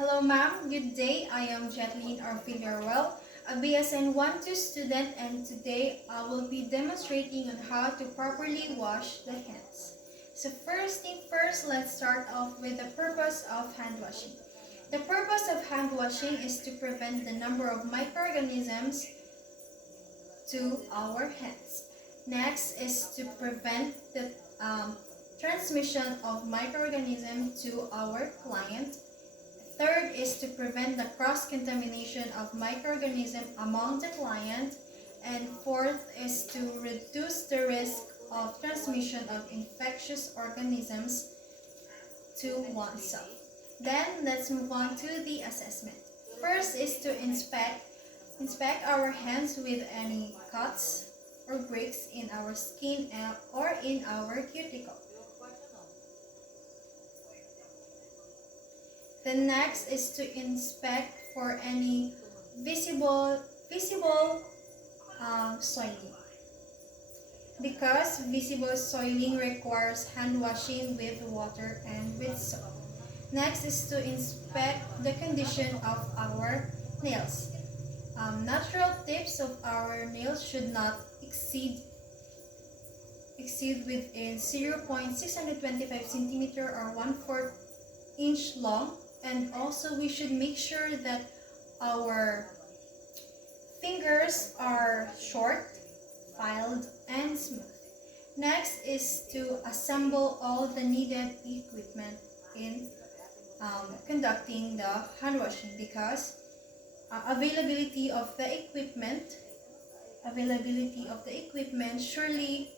Hello ma'am, good day. I am Jetlyn or Villaruel, a BSN 1-2 student, and today I will be demonstrating on how to properly wash the hands. So first thing first, let's start off with the purpose of hand washing. The purpose of hand washing is to prevent the number of microorganisms to our hands. Next is to prevent the transmission of microorganisms to our client. Third is to prevent the cross-contamination of microorganisms among the client. And fourth is to reduce the risk of transmission of infectious organisms to oneself. Then let's move on to the assessment. First is to inspect our hands with any cuts or breaks in our skin or in our cuticle. The next is to inspect for any visible soiling, because visible soiling requires hand washing with water and with soap. Next is to inspect the condition of our nails. Natural tips of our nails should not exceed within 0.625 centimeter or 1/4 inch long. And also we should make sure that our fingers are short, filed, and smooth. Next is to assemble all the needed equipment in conducting the hand washing, because availability of the equipment surely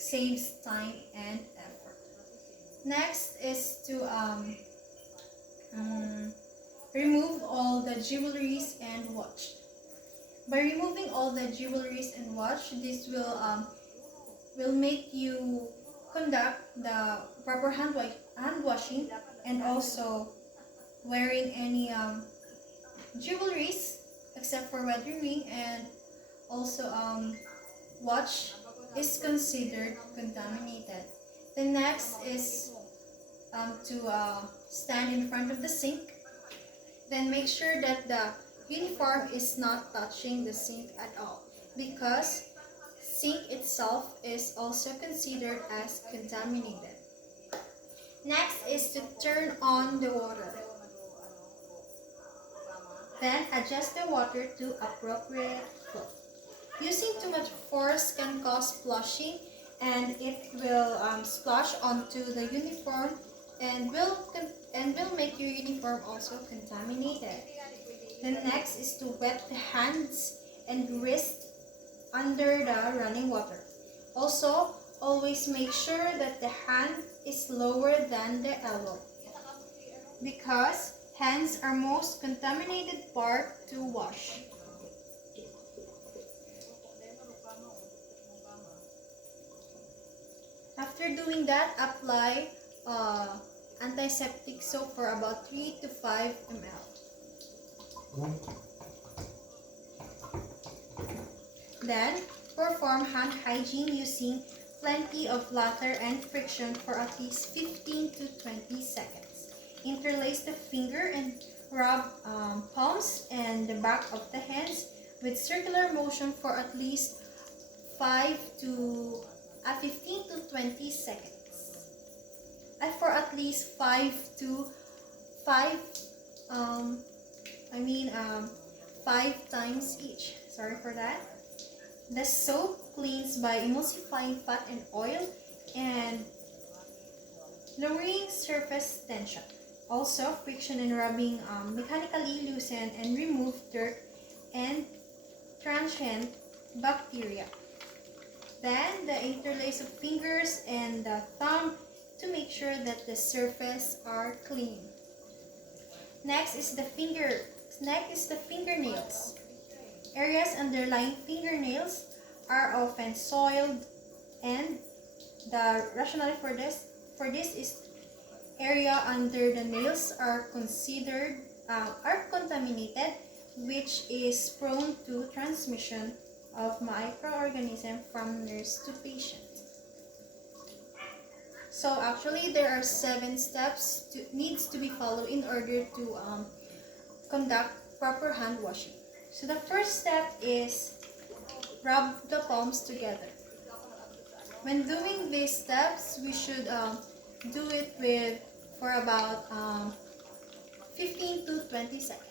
saves time and effort. Next is to remove all the jewelries and watch. By removing all the jewelries and watch, this will make you conduct the proper hand washing, and also wearing any jewelries except for wedding ring and also watch is considered contaminated. The next is to stand in front of the sink. Then make sure that the uniform is not touching the sink at all, because sink itself is also considered as contaminated. Next is to turn on the water. Then adjust the water to appropriate flow. Using too much force can cause splashing, and it will splash onto the uniform and will make your uniform also contaminated. The next is to wet the hands and wrist under the running water. Also, always make sure that the hand is lower than the elbow, because hands are most contaminated part to wash. After doing that, apply antiseptic soap for about 3 to 5 ml. Then, perform hand hygiene using plenty of lather and friction for at least 15 to 20 seconds. Interlace the finger and rub palms and the back of the hands with circular motion for at least 15 to 20 seconds. For at least 5 times each. Sorry for that. The soap cleans by emulsifying fat and oil and lowering surface tension. Also, friction and rubbing mechanically loosen and remove dirt and transient bacteria. Then, the interlace of fingers and the thumb to make sure that the surface are clean. Next is the fingernails. Areas underlying fingernails are often soiled, and the rationale for this is area under the nails are contaminated, which is prone to transmission of microorganisms from nurse to patient. So actually, there are 7 steps needs to be followed in order to conduct proper hand washing. So the first step is rub the palms together. When doing these steps, we should do it for about 15 to 20 seconds.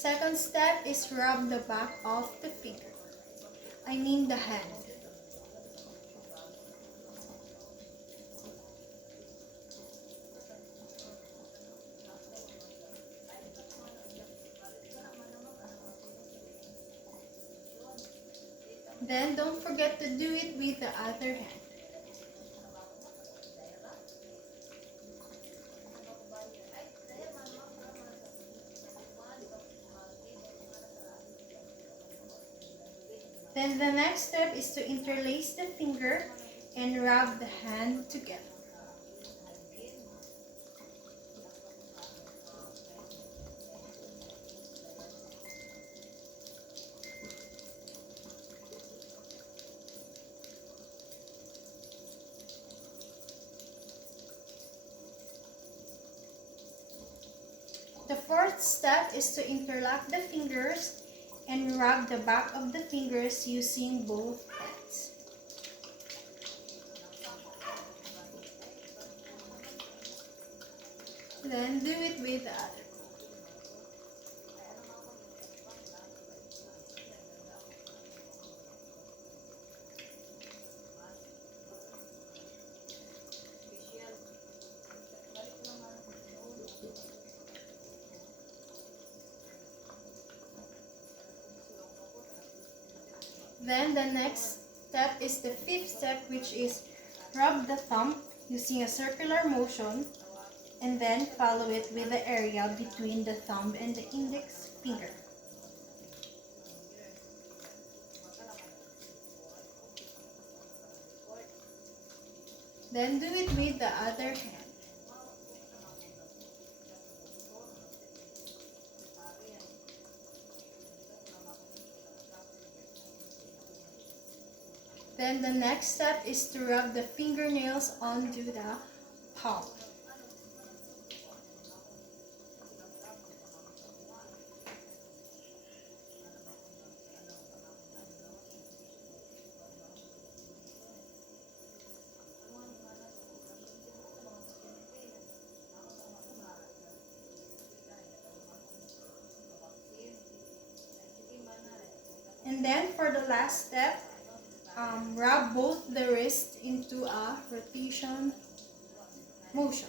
Second step is rub the back of the finger. I mean the hand. Then don't forget to do it with the other hand. Then the next step is to interlace the finger and rub the hand together. The fourth step is to interlock the fingers and rub the back of the fingers using both hands. Then do it with the other. Then the next step is the fifth step, which is rub the thumb using a circular motion and then follow it with the area between the thumb and the index finger. Then do it with the other hand. Then the next step is to rub the fingernails onto the palm. And then for the last step, rub both the wrists into a rotation motion.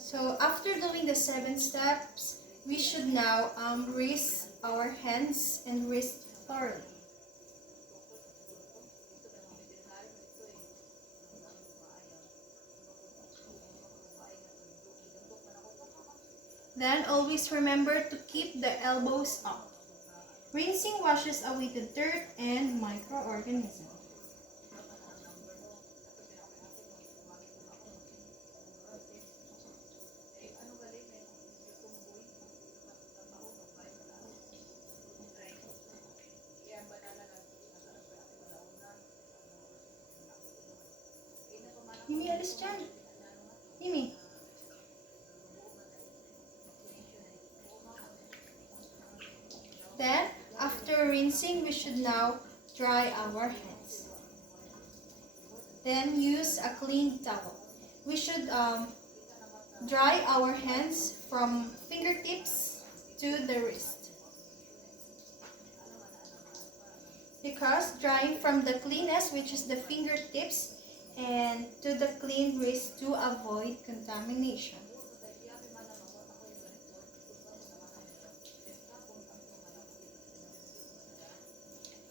So after doing the 7 steps, we should now rinse our hands and wrist thoroughly. Then always remember to keep the elbows up. Rinsing washes away the dirt and microorganisms. Mimi, alis dyan. Mimi. Then, after rinsing, we should now dry our hands. Then use a clean towel. We should dry our hands from fingertips to the wrist. Because drying from the cleanest, which is the fingertips, and to the clean wrist to avoid contamination.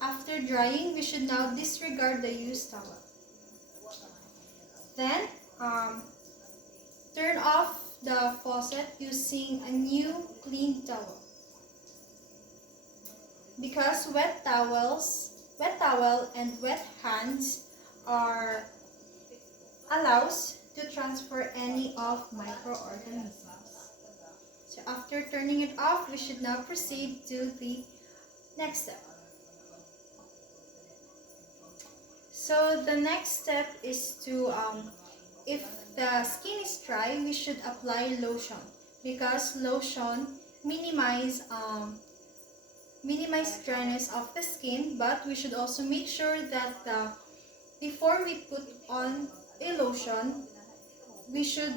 After drying, we should now disregard the used towel. Then, turn off the faucet using a new clean towel. Because wet towel and wet hands are allows to transfer any of microorganisms. So after turning it off, we should now proceed to the next step. So the next step is to, if the skin is dry, we should apply lotion because lotion minimize dryness of the skin, but we should also make sure that before we put on a lotion, we should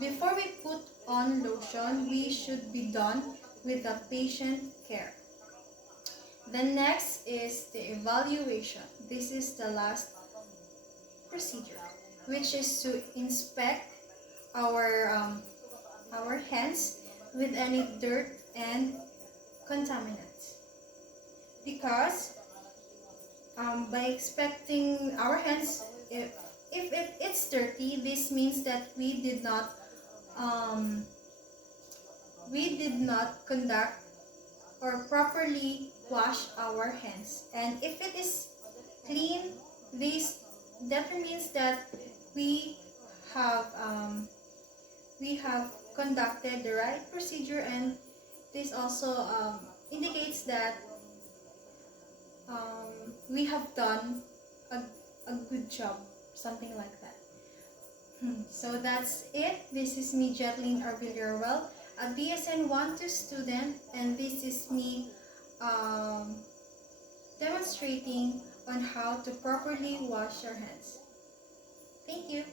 before we put on lotion, we should be done with the patient care. Then next is the evaluation. This is the last procedure, which is to inspect our hands with any dirt and contaminants. Because by inspecting our hands, if it's dirty, this means that we did not conduct or properly wash our hands. And if it is clean, that means that we have conducted the right procedure, and this also indicates that we have done a good job, something like that. So that's it. This is me, Jetlyn Villaruel, a BSN 1-2 student, and this is me demonstrating on how to properly wash your hands. Thank you.